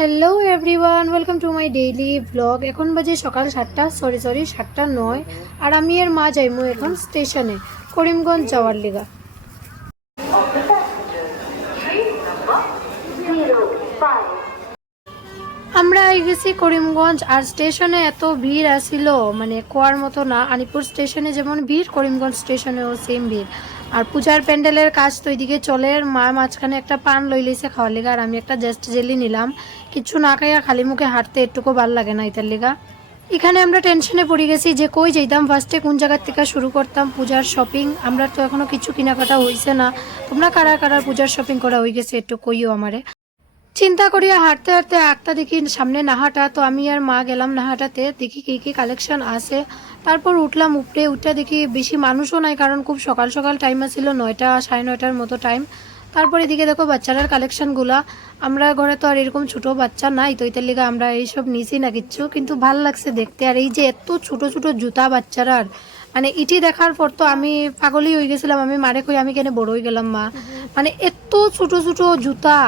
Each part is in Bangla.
Hello everyone, welcome to my daily blog. এখন বাজে সকাল 7টা, সরি 7টা 9। আর আমি আর মা যাইমু এখন স্টেশনে করিমগঞ্জ যাওয়ার লিগা। আমরা গেছি করিমগঞ্জ। আর স্টেশনে এত ভিড় আসিল, মানে কোয়ার মতো না। আলিপুর স্টেশনে যেমন ভিড়, করিমগঞ্জ স্টেশনেও সেম ভিড়। আর পূজার প্যান্ডেলের কাজ তো ওইদিকে চলে। মা মাঝখানে একটা পান লই লইছে খাওয়ার লিগা, আর আমি একটা জাস্ট জেলি নিলাম। কিছু না খাইয়া খালি মুখে হাঁটতে একটুকু ভাল লাগে না এটার লিগা। এখানে আমরা টেনশনে পড়ে গেছি যে কই যাইতাম ফার্স্টে, কোন জায়গার থেকে শুরু করতাম পূজার শপিং। আমরা তো এখনো কিছু কেনাকাটা হয়েছে না। তোমরা কারা কারা পূজার শপিং করা হয়ে গেছে একটু কইও আমারে। চিন্তা করিয়া হাঁটতে হাঁটতে একটা দেখি সামনে নাহাটা, তো আমি আর মা গেলাম নাহাটাতে, দেখি কী কী কালেকশন আছে। তারপর উঠলাম উপরে, উঠে দেখি বেশি মানুষও নাই, কারণ খুব সকাল সকাল টাইম আছিল, 9টা 9:30 মতো টাইম। তারপর এদিকে দেখো বাচ্চারার কালেকশনগুলা। আমরা ঘরে তো আর এরকম ছোটো বাচ্চা নাই, তো এটার লিগে আমরা এইসব নিছি না কিচ্ছু, কিন্তু ভাল লাগছে দেখতে। আর এই যে এত ছোট ছোট জুতা বাচ্চারার, মানে ইটি দেখার পর তো আমি পাগলই হয়ে গেছিলাম। আমি মারে কই আমি কেন বড় হয়ে গেলাম মা, মানে এত ছোট ছোট জুতা।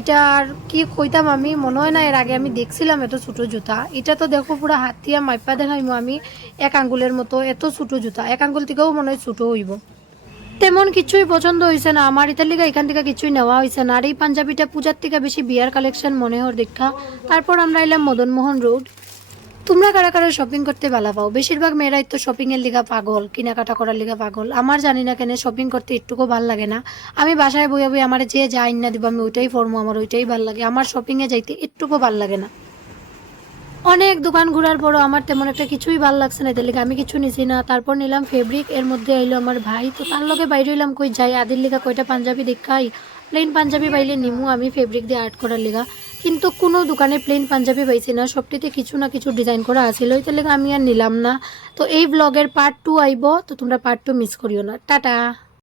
এটা আর কি কইতাম, আমি মনে হয় না এর আগে আমি দেখছিলাম এত ছোটো জুতা। এটা তো দেখো পুরো হাতিয়া মাইপা দেখাইমো আমি, 1 আঙ্গুলের মতো এত ছোটো জুতা। 1 আঙ্গুল থেকেও মনে হয় ছোটো হইব। তেমন কিছুই পছন্দ হয়েছে না আমার, এটার লিগা এখান থেকে কিছুই নেওয়া হয়েছে না। আর এই পাঞ্জাবিটা পূজার থেকে বেশি বিয়ার কালেকশন মনে হওয়ার দেখা। তারপর আমরা এলাম মদনমোহন রোড। তোমরা কারা কারা শপিং করতে ভালো পাও? বেশিরভাগ মেয়েরাই তো শপিং এর লিগা পাগল, কেনাকাটা করার লিগা পাগল। আমার জানি না কেন শপিং করতে একটুকু ভাল লাগে না। আমি বাসায় বইয়া বই আমার যে যা ইন্না দিব আমি ওইটাই ফরমো, আমার ওইটাই ভাল লাগে। আমার শপিং এ যাইতে একটুকু ভাল লাগে না। অনেক দোকান ঘোরার পরও আমার তেমন একটা কিছুই ভাল লাগছে না, এদের লিগে আমি কিছু নিছি না। তারপর নিলাম ফেব্রিক, এর মধ্যে আইলো আমার ভাই, তো তার লগে বাইরে হইলাম কই যাই আদির লিগা কয়টা পাঞ্জাবি দেখাই। প্লেন পাঞ্জাবি পাইলে নিমু আমি ফেব্রিক দিয়ে আর্ট করার লিগা, কিন্তু কোনো দোকানে প্লেন পাঞ্জাবি পাইছি না, সবটিতে কিছু না কিছু ডিজাইন করা আছিল, ওইটার লিগা আমি আর নিলাম না। তো এই ব্লগের পার্ট 2 আইব, তো তোমরা পার্ট 2 মিস করিও না। টাটা।